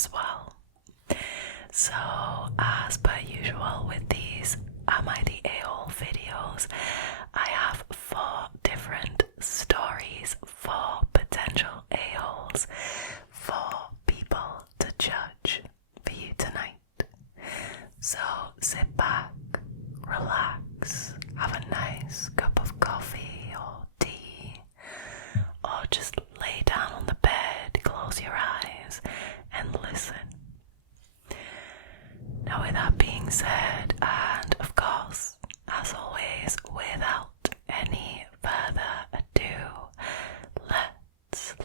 as well. So, as per usual with these Am I the A-hole videos, I have 4 different stories for potential a-holes, for people to judge for you tonight. So sit back, relax, have a nice cup of coffee or tea, or just lay down on the bed, close your eyes and listen. Now with that being said, and of course, as always, without any further ado, let's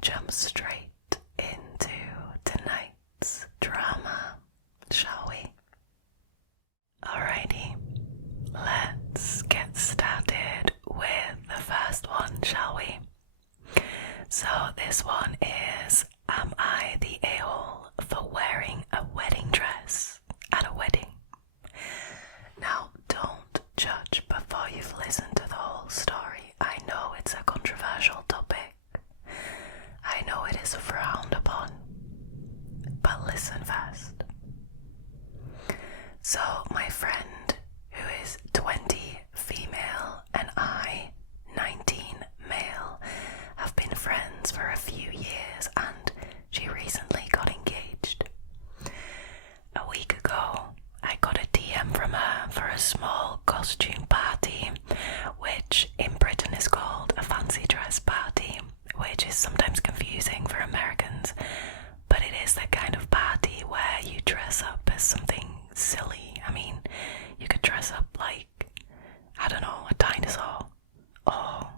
jump straight into tonight's drama, shall we? Alrighty, let's get started with the first one, shall we? So this one is, am I the a-hole for wearing a wedding dress at a wedding? Now, don't judge before you've listened to the whole story. I know it's a controversial topic. I know it is frowned upon. But listen first. So, my friend, who is 20 female and I, 19 male, have been friends for a few years, and she recently got engaged. A week ago, I got a DM from her for a small costume party, which in Britain is called a fancy dress party, which is sometimes confusing for Americans, but it is the kind of party where you dress up as something silly. I mean, you could dress up like, I don't know, a dinosaur, or,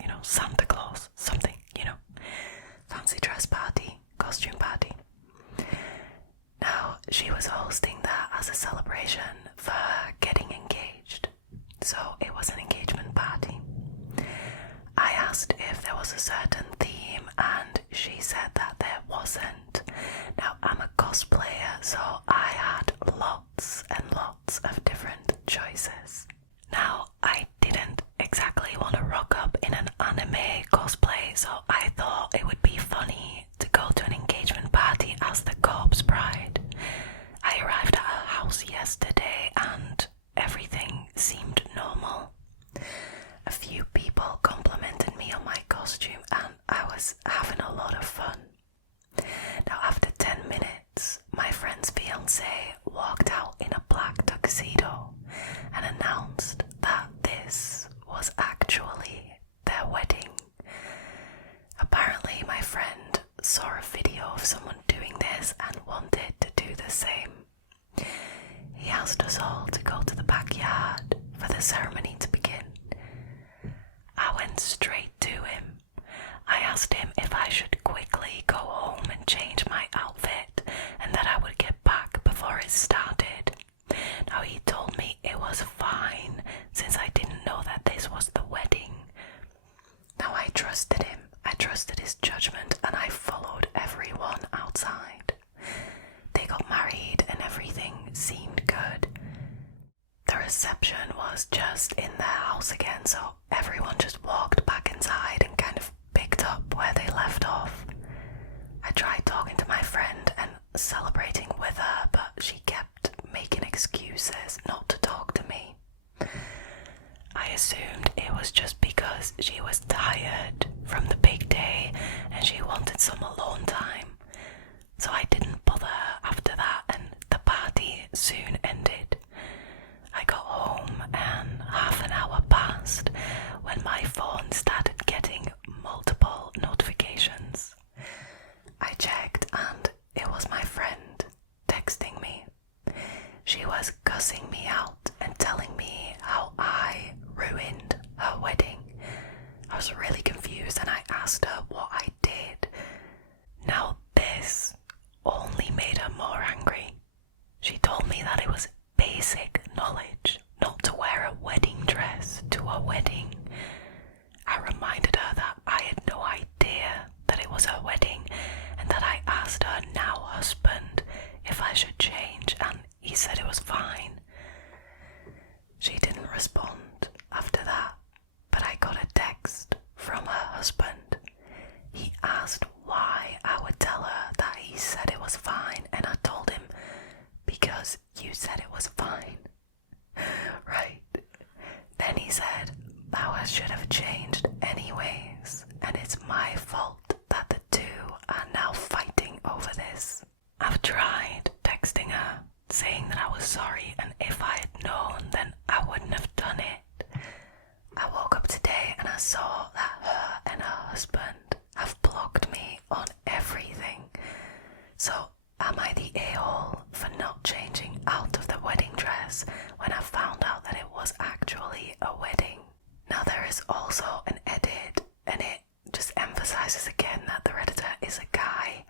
you know, Santa Claus, something, you know, fancy dress party, costume party. Now, she was hosting that as a celebration for getting engaged, so it was an engagement party. I asked if there was a certain theme, and she said that there wasn't. Now, I'm a cosplayer, so I had lots and lots of different choices. Now, I didn't exactly want to rock up in an anime cosplay, so I thought it would be funny to go to an engagement party as the corpse bride. I arrived at her house yesterday and everything seemed normal. A few people complimented me on my costume and I was having a lot of fun. Now, after 10 minutes, my friend's fiancé walked out in a black tuxedo and announced that this was actually their wedding. Apparently, my friend saw a video of someone doing this and wanted to do the same. He asked us all to go to the backyard for the ceremony to begin. I went straight to him. I asked him if I should quickly go home and change my outfit and that I would get back before it started. Now, he told me it was fine since I didn't know that this was the wedding. Now, I trusted him. I trusted his judgment and I followed everyone outside. They got married and everything seemed good. The reception was just in their house again, so everyone just walked back inside and kind of picked up where they left off. I tried talking to my friend and celebrating with her, but she kept making excuses not to talk to me. I assumed it was just because she was tired from the big day and she wanted some alone time, so I didn't bother her after that and the party soon ended. I got home and half an hour passed when my phone started getting multiple notifications. I checked and it was my friend texting me. She was cussing me out and telling me how I ruined her wedding. I was really confused and I asked her what I did. Now this only made her more angry. She told me that it was basic knowledge not to wear a wedding dress to a wedding. I reminded her that I had no idea that it was her wedding and that I asked her now husband if I should change and he said it was fine. She didn't respond after that, but I got a text changed anyways, and it's my fault that the two are now fighting over this. I've tried texting her, saying that I was sorry, and if I had known, then I wouldn't have done it. I woke up today and I saw that her and her husband have blocked me on everything. So am I the a-hole for not changing out of the wedding dress when I found out that it was actually a wedding? Now there is also an edit, and it just emphasizes again that the Redditor is a guy.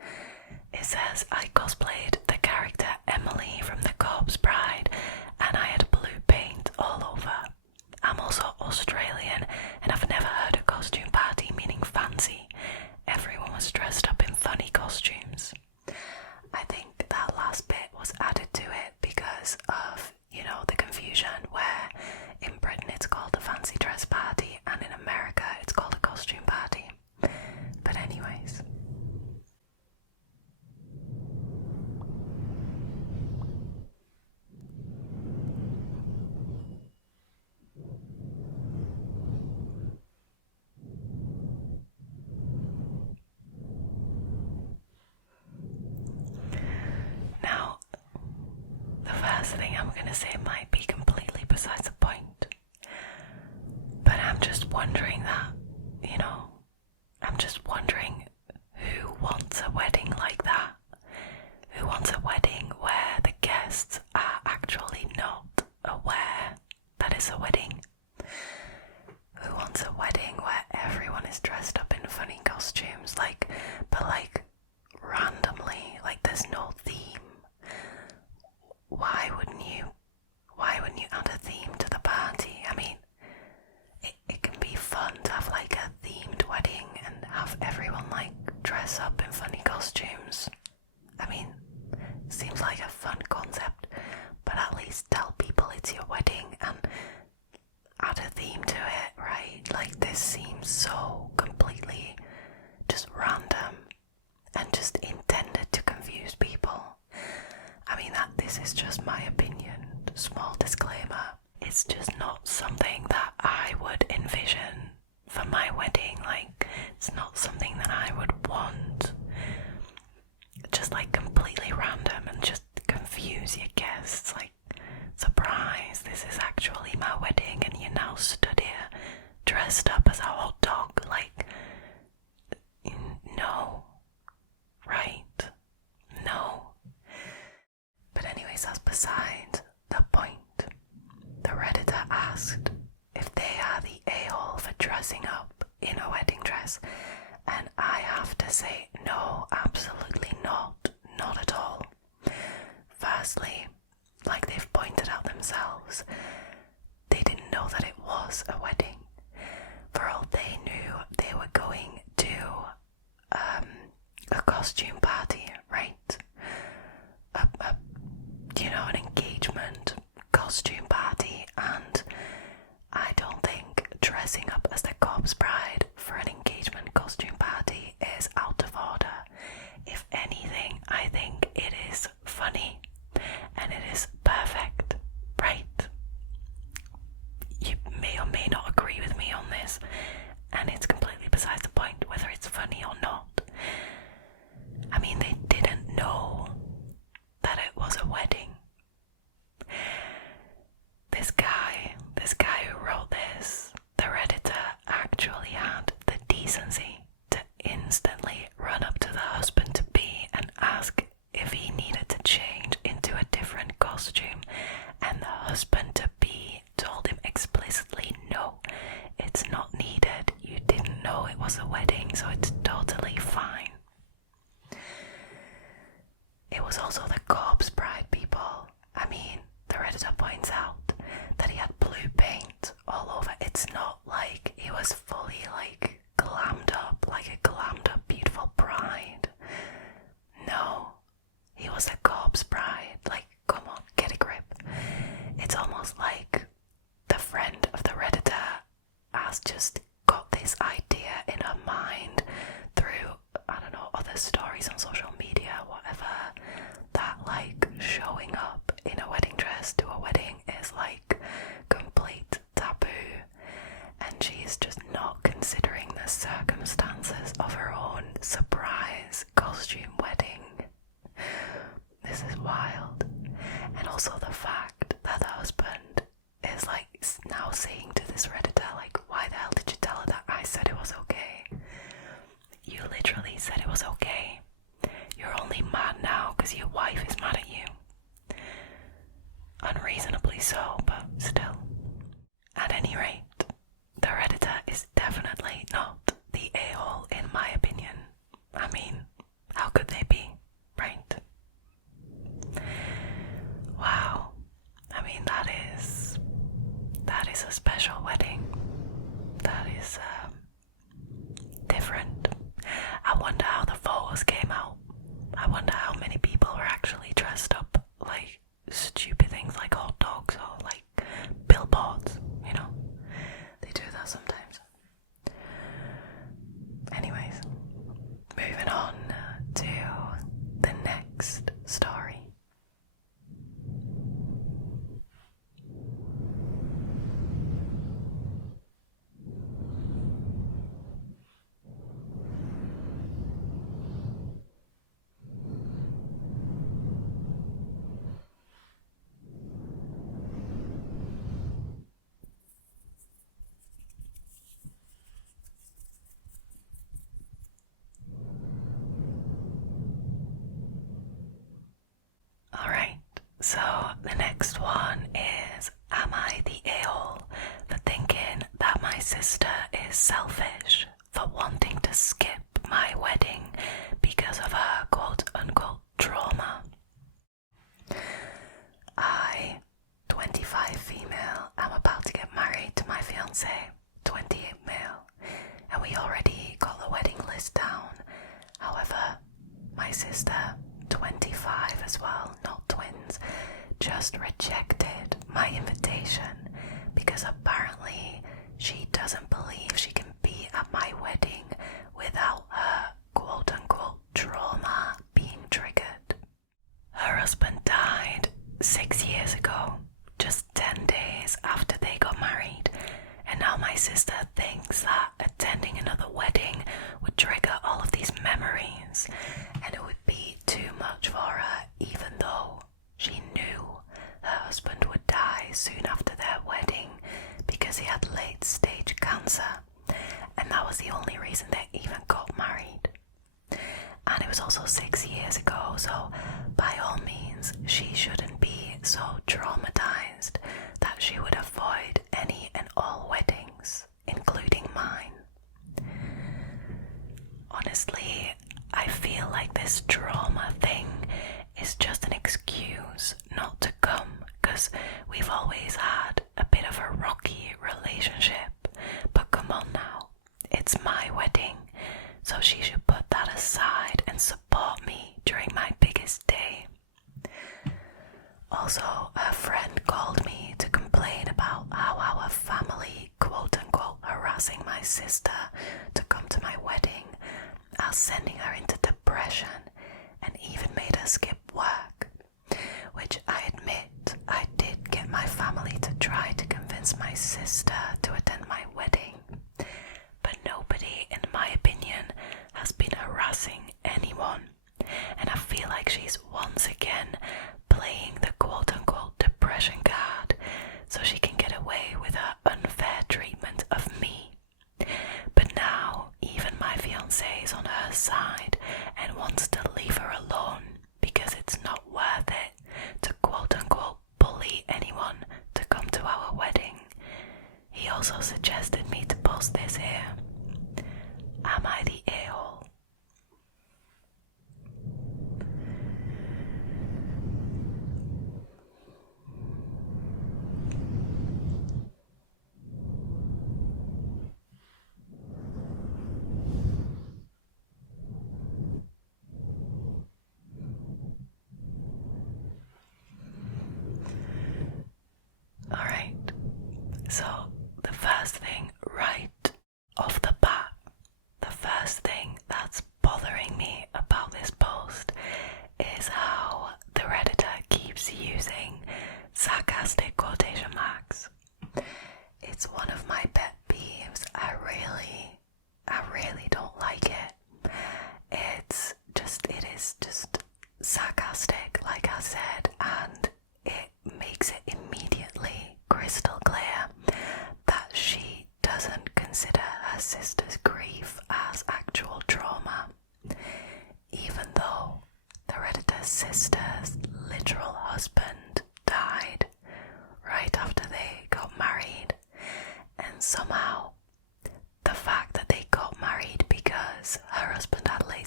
It says, I cosplayed the character Emily from The Corpse Bride, and I had blue paint all over. I'm also Australian, and I've never heard a costume party meaning fancy. Everyone was dressed up in funny costumes. I think that last bit was added to it because of, the confusion where in Britain it's called a fancy dress party and in America it's called a costume party. But anyways. Now, the first thing I'm going to say might be completely besides the point, but I'm just wondering that, I'm just wondering who wants a wedding like that? Who wants a wedding where the guests are actually not aware that it's a wedding? Who wants a wedding where everyone is dressed up in funny costumes, but randomly, there's no theme? Why wouldn't you add a theme to the party? I mean, it can be fun to have a themed wedding and have everyone dress up in funny costumes. I mean, seems like a fun concept, but at least tell people it's your wedding and add a theme to it, right? This seems so completely just random and just intended to confuse people. I mean, this is just my opinion. Small disclaimer. It's just not something that I would envision for my wedding. It's not something that I would want. Just completely random and just confuse your guests. Surprise, this is actually my wedding and you're now stood here dressed up as a hot dog. No. Right? No. But anyways, that's beside the point. The Redditor asked if they are the a-hole for dressing up in a wedding dress, and I have to say no, absolutely not. Not at all. Firstly, they've pointed out themselves, they didn't know that it was a wedding. For all they knew, they were going to a costume party, right? An engagement costume party, and I don't think dressing up as the Corpse Bride for an engagement costume party is out of order. If anything, I think it is funny and it is perfect, right? You may or may not agree with me on this, and it's completely besides the point whether it's funny or not. I mean, they didn't know that it was a wedding. This guy who wrote this, the Redditor, actually had the decency to instantly run up to the husband-to-be and ask if he needed to change into a different costume, and the husband-to-be told him explicitly, no, it's not needed, you didn't know it was a wedding, so it's totally fine. It was also the Corpse Bride people. I mean, the Redditor points out that he had blue paint all over. It's not like he was fully glammed up, like a glammed up beautiful bride. No, he was a Corpse Bride. Come on, get a grip. It's almost like the friend of the Redditor has just got this idea in her mind through, other stories on social media, whatever, that showing up in a wedding dress to a wedding is complete taboo, and she's just not circumstances of her own surprise costume wedding. This is wild. And also the fact that the husband is like now saying to this Redditor, like, why the hell did you tell her that I said it was okay? You literally said it was okay. You're only mad now because your wife is mad at you. Unreasonably so, but still. At any rate, the Redditor is definitely not the a-hole in my opinion. I mean, how could they be, right? Wow. I mean, that is a special wedding. That is different. I wonder how the photos came out. I wonder how many people were actually dressed up like stupid things like hot dogs or like billboards, you know. They do that sometimes. Anyways, moving on to the next story. Alright, so the next one is, am I the a-hole for thinking that my sister is selfish for wanting to skip my wedding because of her quote-unquote trauma? I, 25 female, am about to get married to my fiance, 28 male, and we already got the wedding list down. However, my sister, 25 as well, not twins, just rejected my invitation because apparently she doesn't believe she can be at my wedding without her quote-unquote trauma being triggered. Her husband died 6 years ago, just 10 days after they got married, and now my sister thinks that attending another wedding would trigger all of these memories, and it would be too much for her, even though she knew her husband would die soon after their wedding because he had late-stage cancer, and that was the only reason they even got married. And it was also 6 years ago, so by all means she shouldn't be so traumatized that she would avoid any and all weddings, including mine. Honestly, I feel like this trauma thing is just an excuse not to come, because we've always had a bit of a rocky relationship. But come on now, it's my wedding, so she should put that aside and support me during my biggest day. Also, her friend called me to complain about how our family quote-unquote harassing my sister to come to my wedding, are sending her into depression and even made her skip work, which I admit I did get my family to try to convince my sister to attend my wedding, but nobody, in my opinion, has been harassing anyone, and I feel like she's once again playing the quote-unquote depression card so she can get away with her unfair treatment of me. But now even my fiancé is on her side and wants to leave her alone because it's not worth it to quote-unquote bully anyone to come to our wedding. He also suggested me to post this here. Am I the a-hole? Alright, so the first thing right off the bat, the first thing that's bothering me about this post is how the Redditor keeps using sarcastic quotation marks. It's one of my pet peeves. I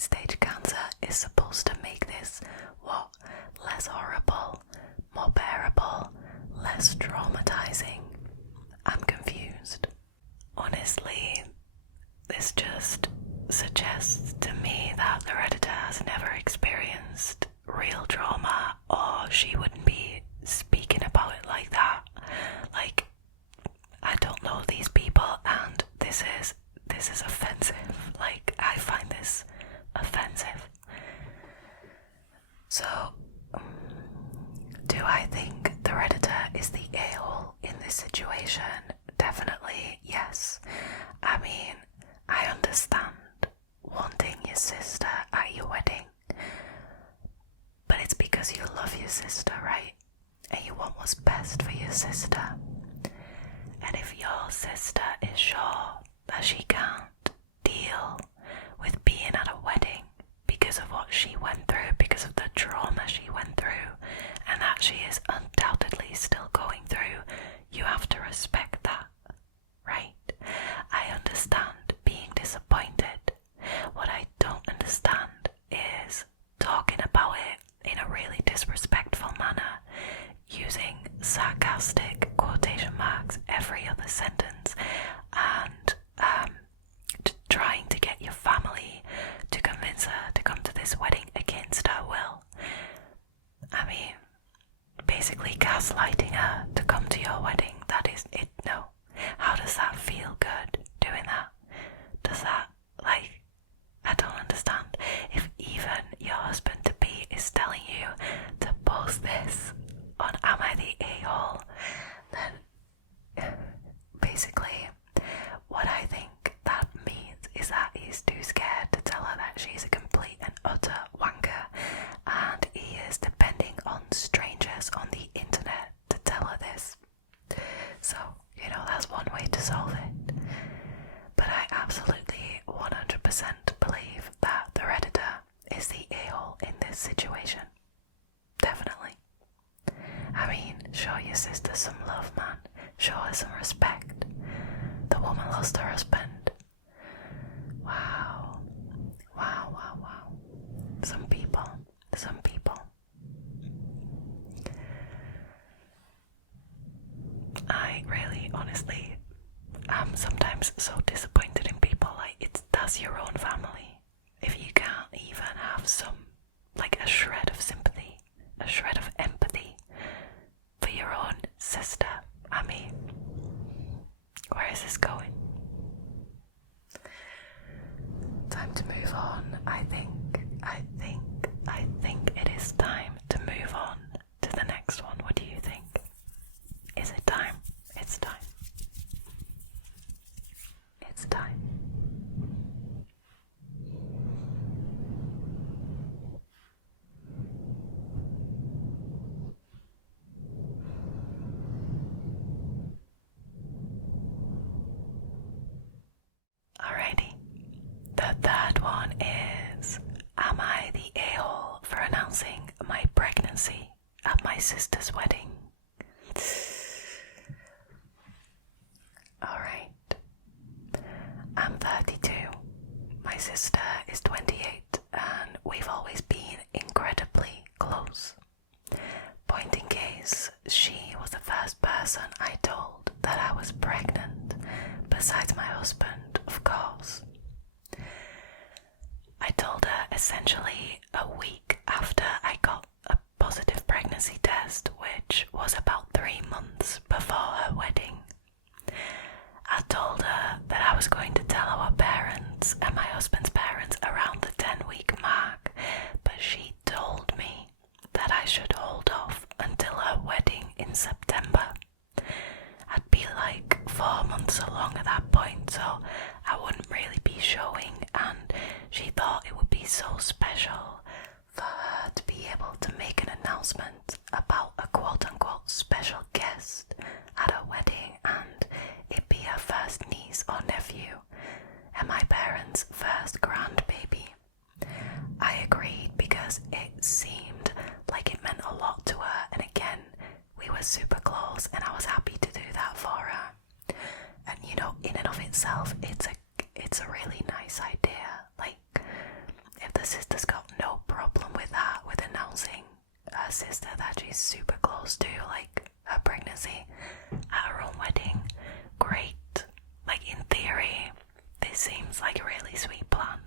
stage cancer is supposed to make this, what, less horrible, more bearable, less traumatizing? I'm confused. Honestly, this just suggests to me that the Redditor has never experienced real trauma, or she wouldn't be speaking about it like that. Like, I don't know these people, and this is offensive. Like, I find this offensive. So, do I think the Redditor is the a-hole in this situation? Definitely yes. I mean, I understand wanting your sister at your wedding, but it's because you love your sister, right? And you want what's best for your sister. And if your sister is sure that she can't deal with being at a wedding because of what she went through, because of the trauma she went through, and that she is undoubtedly still going through, you have to respect that, right? I understand being disappointed. What I don't understand is talking about it in a really disrespectful manner, using sarcastic quotation marks every other sentence, and trying to get your family to convince her to come to this wedding against her will. I mean, basically gaslighting her to come to your wedding. That is it. No. How does that feel good, doing that? Does that, like, I don't understand. If even your husband-to-be is telling you to post this on Am I the A-hole, then basically what I think that means is that he's too scared to tell her that she's a complete and utter wanker, and he is depending on strangers on the internet to tell her this. So, you know, that's one way to solve it. But I absolutely 100% believe that the Redditor is the a-hole in this situation. Definitely. I mean, show your sister some love, man. Show her some respect. The woman lost her husband. Wow. Wow, wow, wow. Some people. I really, honestly, am sometimes so disappointed in people. Like, that's your own family. If you can't even have some, like, a shred of sympathy, a shred of empathy for your own sister, I mean, where is this going? Time to move on. I think it is time to move on to the next one. What do you think? Is it time? It's time. It's time. Alrighty. The third one is, am I the a-hole for announcing my pregnancy at my sister's wedding? Alright. I'm 32. My sister is 28, and we've always been incredibly close. Point in case, she was the first person I told that I was pregnant, besides my husband, of course. I told her essentially a week after I got a positive pregnancy test, which was about 3 months before her wedding. I told her that I was going to tell our parents and my husband's parents around the 10-week mark, but she told me that I should hold off until her wedding in September. I'd be like 4 months along at that point, so I wouldn't really be showing, and she thought it would be so special for her to be able to make an announcement about a quote-unquote special guest at her wedding, and it be her first niece or nephew and my parents' first grandbaby. I agreed because it seemed like it meant a lot to her, and again, we were super close and I was happy to do that for her. And you know, in and of itself, it's a really nice idea. Like, if the the sister's got no problem with that, with announcing her sister that she's super close to, like, her pregnancy at her own wedding. Great. Like, in theory, this seems like a really sweet plan.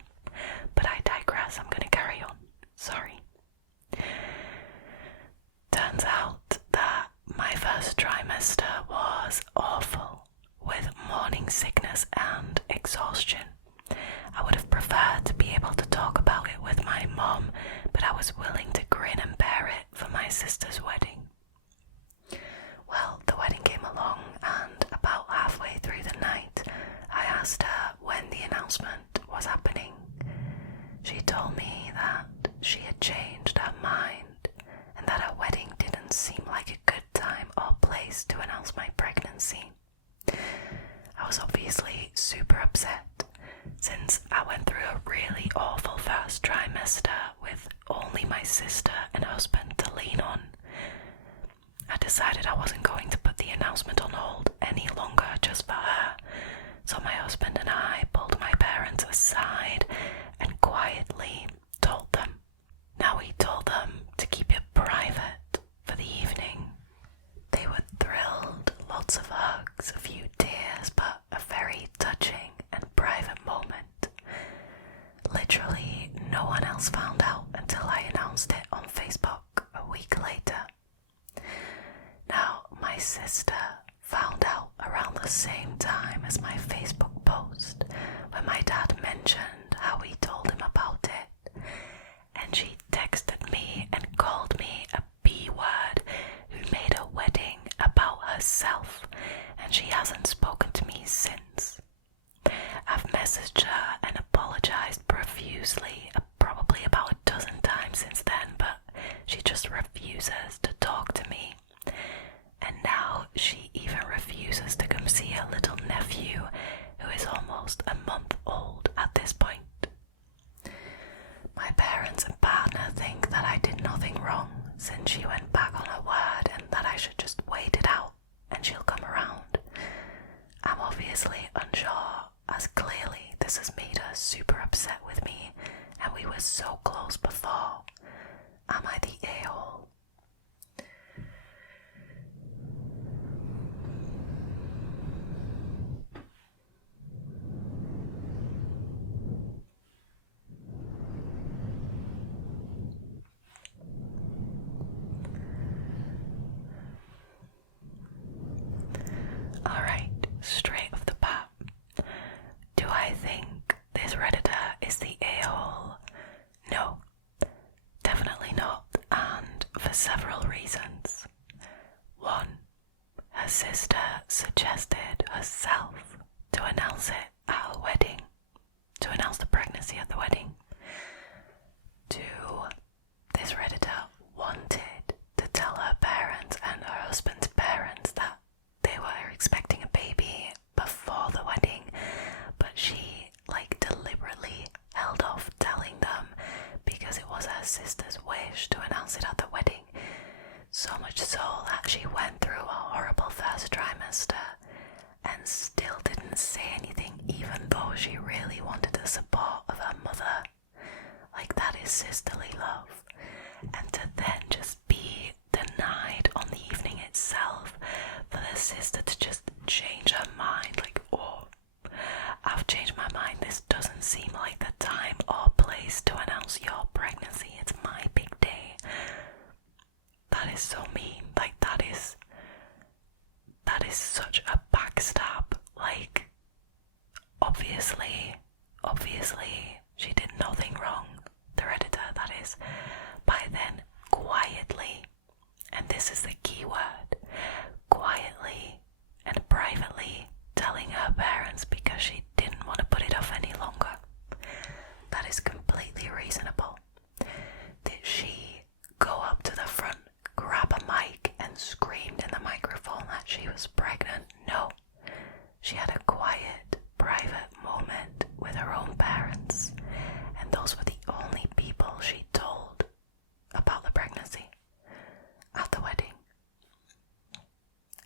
But I digress, I'm gonna carry on. Sorry. Turns out that my first trimester was awful, with morning sickness and exhaustion. I would have preferred to be able to talk about it with my mom, but I was willing to grin and bear it for my sister's wedding. Well, the wedding came along, and about halfway through the night, I asked her when the announcement was happening. She told me that she had changed her mind, and that her wedding didn't seem like a good time or place to announce my pregnancy. I was obviously super upset, since I went through a really awful first trimester with only my sister and husband to lean on. I decided I wasn't going to put the announcement on hold any longer just for her, so my husband and I pulled my parents aside and quietly told them. Now we told them to keep it private for the evening. They were thrilled, lots of hugs, a few tears, but a very touching and private moment. Literally no one else found out until I announced it on Facebook a week later. Now, my sister found out around the same time as my Facebook post, when my dad mentioned how he told him about it, and she texted me and called me a B-word who made a wedding about herself, and she hasn't spoken to me since. I've messaged her and apologized profusely, probably about a dozen times since then, but she just refuses to talk to me. And now she even refuses to come see her little nephew, who is almost a month old at this point. My parents and partner think that I did nothing wrong, since she went back on her word, and that I should just wait it out and she'll come around. I'm obviously unsure, as clearly this has made her super upset with me, and we were so close before. Am I the a-hole? Alright, straight off the bat. Do I think this Redditor is the a-hole? No, definitely not, and for several reasons. One, her sister suggested herself to announce it at her wedding, to announce the pregnancy at the wedding. Two, this Redditor wanted to tell her parents and her husband's parents that they were expecting a baby before the wedding, but she deliberately held off telling them because it was her sister's wish to announce it at the wedding. So much so that she went through a horrible first trimester and still didn't say anything, even though she really wanted the support of her mother. That is sisterly love. And to then just be denied on the evening itself, for the sister to just change her mind, oh, I've changed my mind, this doesn't seem like the time or place to announce your pregnancy, it's my big day. That is so mean. That is such a backstab. Obviously, she did nothing wrong, the Redditor, that is, by then quietly, and this is the key word, quietly and privately telling her parents because she didn't want to put it off any longer. That is completely reasonable. Did she go up to the front, grab a mic, and screamed in the microphone that she was pregnant? No. She had a quiet, private moment with her own parents, and those were the only people she told about the pregnancy at the wedding.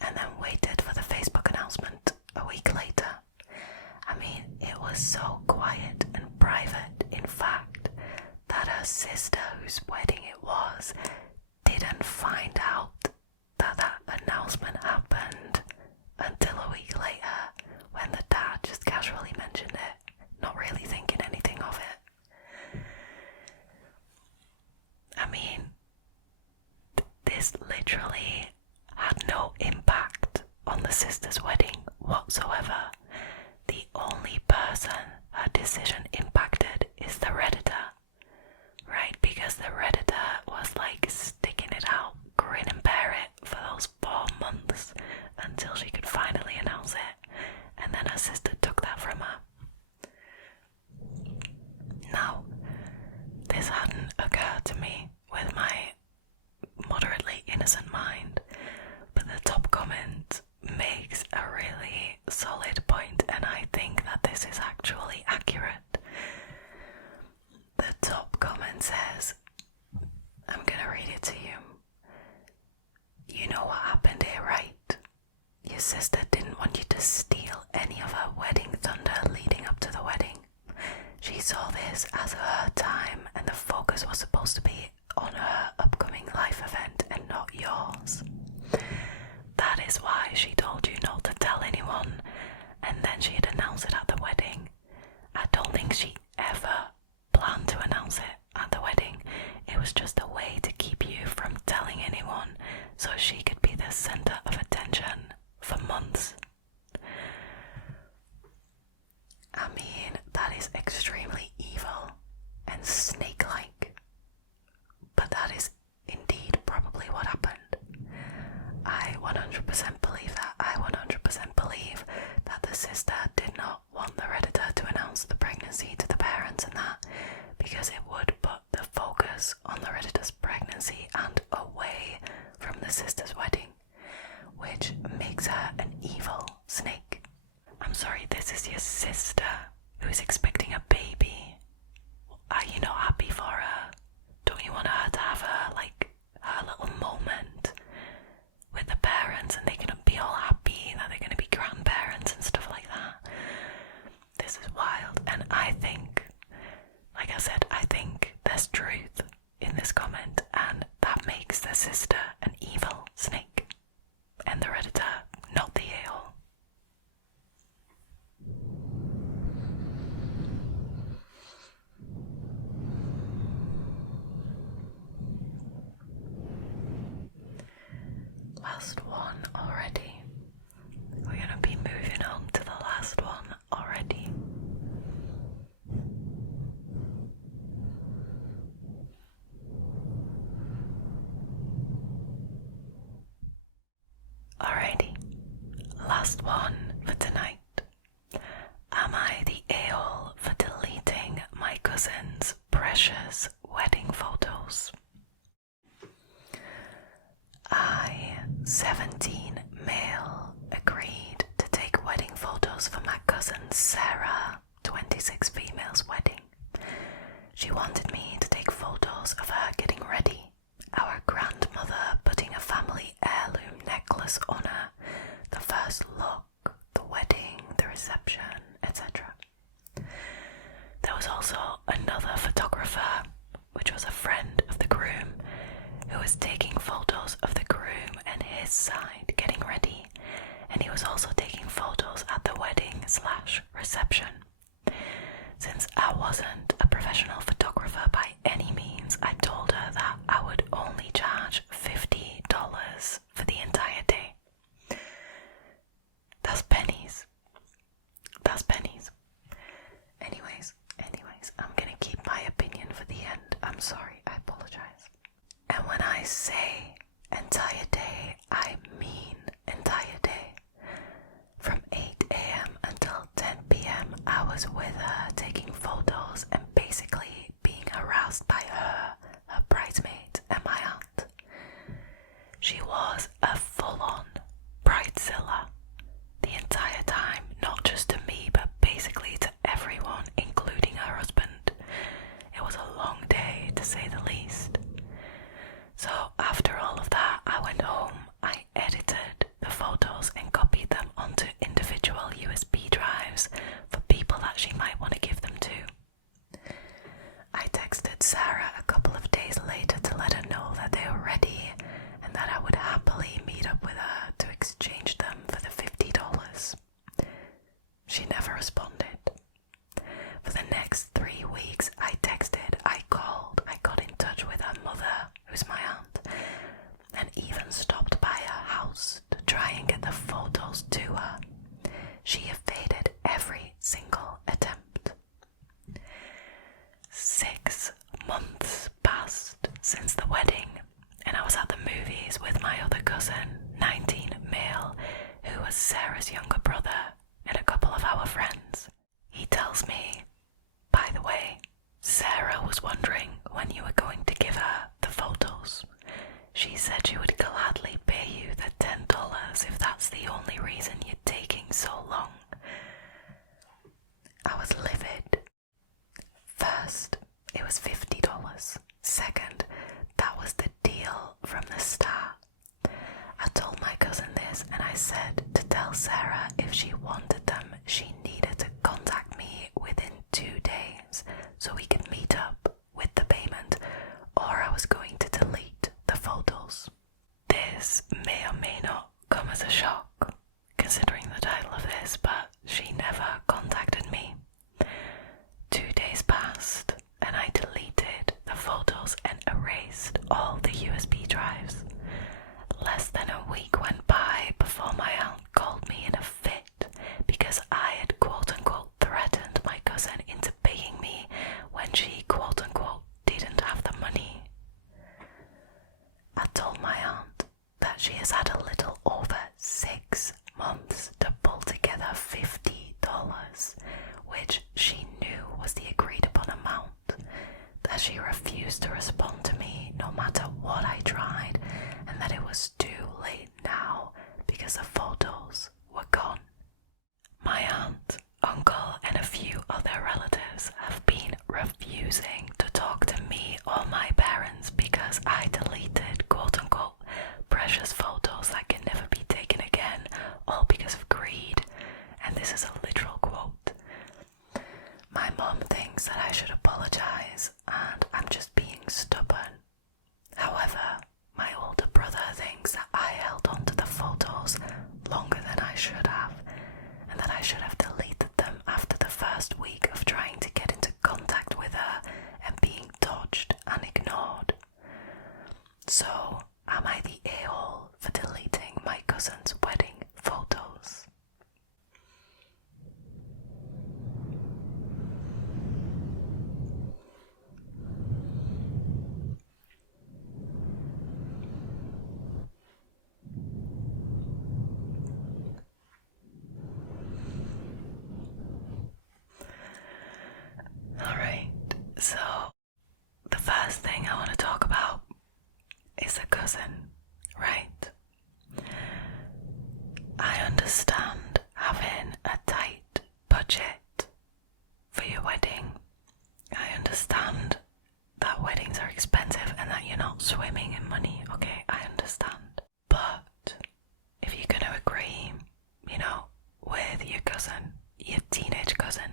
And then waited for the Facebook announcement a week later. It was so quiet and private, in fact, her sister, whose wedding it was, didn't find out that that announcement happened until a week later, when the dad just casually mentioned it, not really thinking anything of it. I mean, this literally had no impact on the sister's wedding whatsoever. The only person her decision impacted is the Redditor, right? Because the Redditor was like sticking it out, grin and bear it for those 4 months until she could finally announce it, and then her sister took that from her. Now, this hadn't occurred to me with my moderately innocent mind, but the top comment makes a really solid point, and I think that this is actually accurate. The top comment says, I'm gonna read it to you. You know what happened here, right? Your sister didn't want you to steal any of her wedding thunder leading up to the wedding. She saw this as her time, and the focus was supposed to be on her upcoming life event and not yours. That is why she told you not to tell anyone, and then she'd announce it at the wedding. I don't think she ever planned to announce it at the wedding. It was just a way to keep you from telling anyone so she could be the center of attention for months. I mean, that is extremely evil and snake-like, but that is indeed probably what happened. I 100% believe that. I 100% believe that the sister did not want the Redditor to announce the pregnancy to the parents and that, because it would put the focus on the Redditor's pregnancy and away from the sister's wedding, which makes her an evil snake. I'm sorry, this is your sister who's expecting a baby. Are you not happy for her? Don't you want her to have her little moment with the parents, and they can be all happy that they're going to be grandparents and stuff like that? This is wild, and I think, like I said, I think there's truth in this comment, and that makes the sister an evil snake, and the Redditor not the a-hole. Last one already. We're gonna be moving on to the last one already. Alrighty, last one for tonight. Am I the a-hole for deleting my cousin's precious wedding photos? I, 17 male, agreed to take wedding photos for my cousin Sarah, 26 female's wedding. She wanted me to take photos of her getting ready, our grandmother putting a family heirloom necklace on her, the first look, the wedding, the reception, etc. There was also another photographer, which was a friend of the groom, who was taking photos of the groom and his side getting ready, and he was also taking photos at the wedding/reception. Since I wasn't a professional photographer by any means, I told her that I would only charge $50 for the entire day. That's pennies. That's pennies. Anyways, I'm gonna keep my opinion for the end. I'm sorry, I apologize. And when I say entire day, I mean entire day. From 8 a.m. until 10 p.m. I was with her taking photos and basically being harassed by her bridesmaid and my aunt. She was a full-on Bridezilla the entire time, not just to me but basically to everyone, including her husband. It was a long day, to say the least. So after all of that, I went home, I edited the photos and copied them onto individual USB drives for people that she might want to give them to. I texted Sarah was $50. Second, that was the deal from the start. I told my cousin this and I said to tell Sarah if she wanted them, she needed to contact me within 2 days so we could meet up with the payment, or I was going to delete the photos. This may or may not come as a shock, considering the title of this, but she never contacted me. 2 days passed and I deleted the photos and erased all the USB drives. Less than a week went by before my aunt called me in a fit because I had quote-unquote threatened my cousin into paying me when she quote-unquote didn't have the money. I told my aunt that she has had a little over 6 months to pull together $50, which she knew was the agreed upon amount, that she refused to respond to me no matter what I tried, and that it was too late now because the photos were gone. My aunt, uncle, and a few other relatives have been refusing to talk to me or my parents because I deleted quote-unquote precious photos that can never be taken again, all because of greed, and this is a literal quote. My mom thinks that I should apologize, and I'm just being stubborn. However, my older brother thinks that I held on to the photos longer than I should have, and that I should have deleted them after the first week of trying to get into contact with her and being dodged and ignored. So, am I the a-hole for deleting my cousin's wedding photos? Alright, so the first thing I want to talk about is a cousin, right? I understand having a tight budget for your wedding. I understand that weddings are expensive and that you're not swimming in money, okay? I understand. But if you're going to agree, with your cousin, your teenage cousin,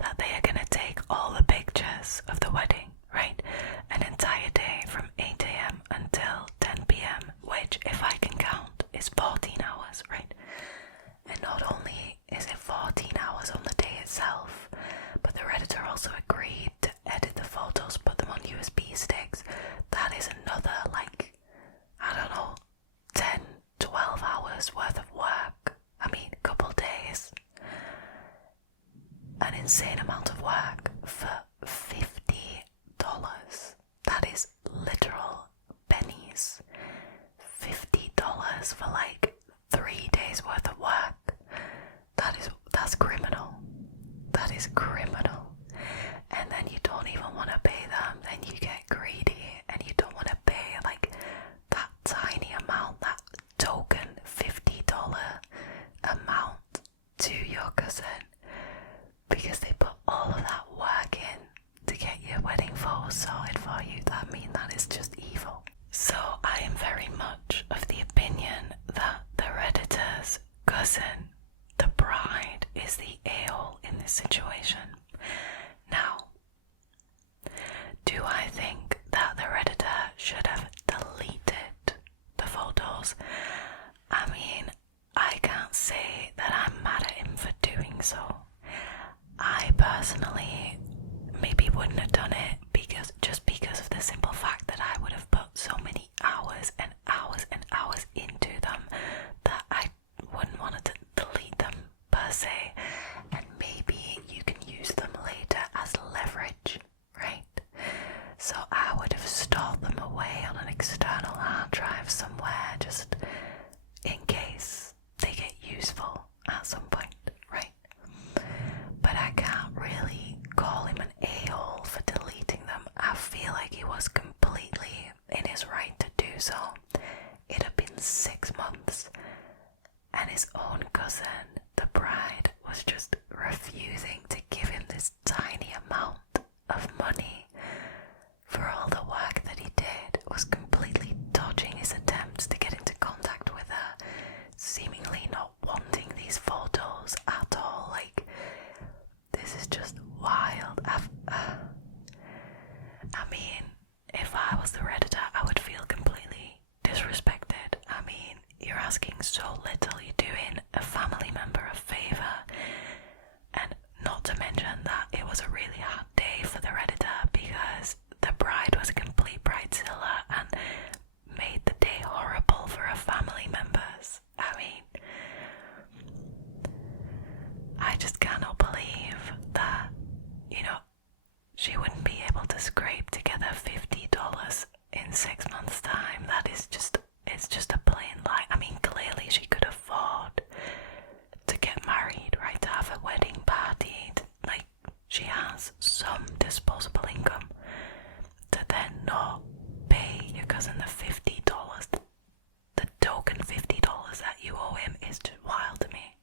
that they are going to take all the pictures of the wedding, right? An entire day from 8 a.m. until 10 p.m., which, if I can count, is 14 hours, right? And not only is it 14 hours on the day itself, but the Redditor also agreed to edit the photos, put them on USB sticks. That is another, 10, 12 hours worth of work. Couple days. An insane amount of work for $50. That is literal pennies. $50 for 3 days worth of work. That's criminal. That is criminal. And then you don't even want to pay them, then you get greedy and you don't want to pay that tiny amount, that token $50 amount to your cousin, because they put all of that work in to get your wedding photos sorted for you. That is just evil. So I am very much of the opinion that the Redditor's cousin, the bride, is the a-hole in this situation. Now, do I think that the Redditor should have deleted the photos? I can't say that I'm mad at him for doing so. I personally maybe wouldn't have done it because of the simple fact that I was completely dodging his attempts to get into contact with her, seemingly not wanting these photos at all. Like, this is just wild. I mean, if I was the Redditor, I would feel completely disrespected. I mean, you're asking so little, you're doing a family member a favour, and not to mention that it was a really hard day for the Redditor because the bride was a complete Bridezilla and made the day horrible for her family members. I mean, I just cannot believe that, she wouldn't be able to scrape together $50 in 6 months' time. That is just, it's just a plain lie. I mean, clearly she could afford to get married, right, to have a wedding party. Like, she has some disposable income to then not pay your cousin the $50. The token $50 that you owe him is just wild to me.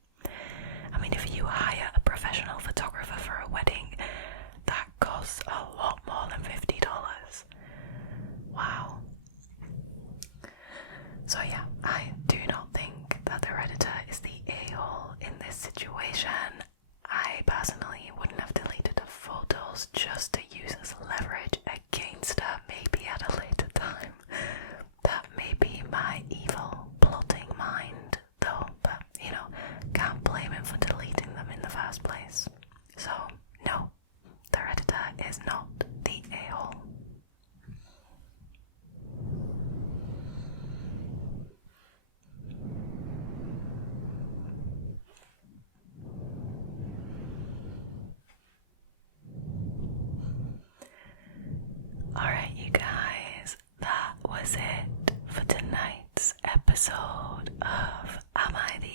I mean, if you hire a professional photographer for a wedding, that costs a lot more than $50. Wow. So yeah, I do not think that the Redditor is the a-hole in this situation. I personally wouldn't have deleted the photos just to use as leverage against her, maybe at a later time. That may be my evil, plotting mind, though, but, can't blame him for deleting them in the first place. So, no, the Redditor is not the a-hole. Alright, you guys, that was it for tonight's episode of Am I the